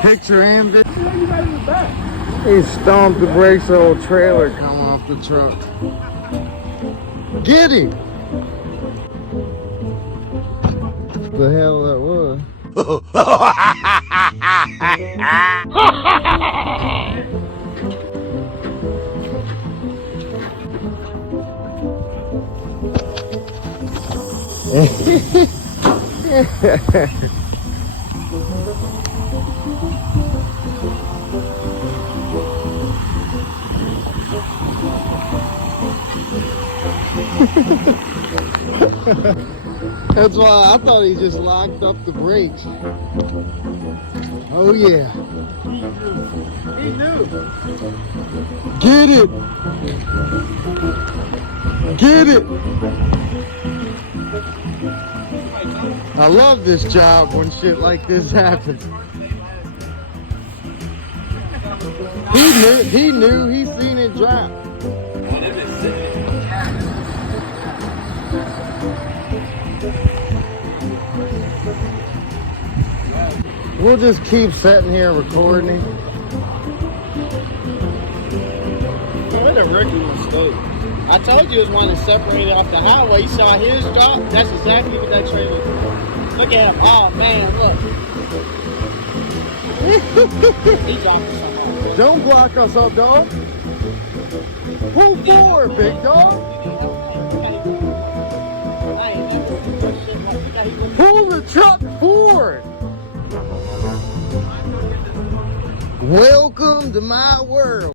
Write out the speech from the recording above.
Picture and video. He stomped the brakes, the whole trailer come off the truck. Get him! The hell that was. That's why I thought he just locked up the brakes. Oh yeah. He knew. Get it! Get it! I love this job when shit like this happens. He knew, he seen it drop. We'll just keep sitting here recording. What a rookie mistake. I told you it was one that separated off the highway. You saw his drop. That's exactly what that trailer did. Look at him. Oh, man, look. He dropped us somewhere. Don't block us up, dog. Pull forward, big dog. Pull the truck forward. Welcome to my world.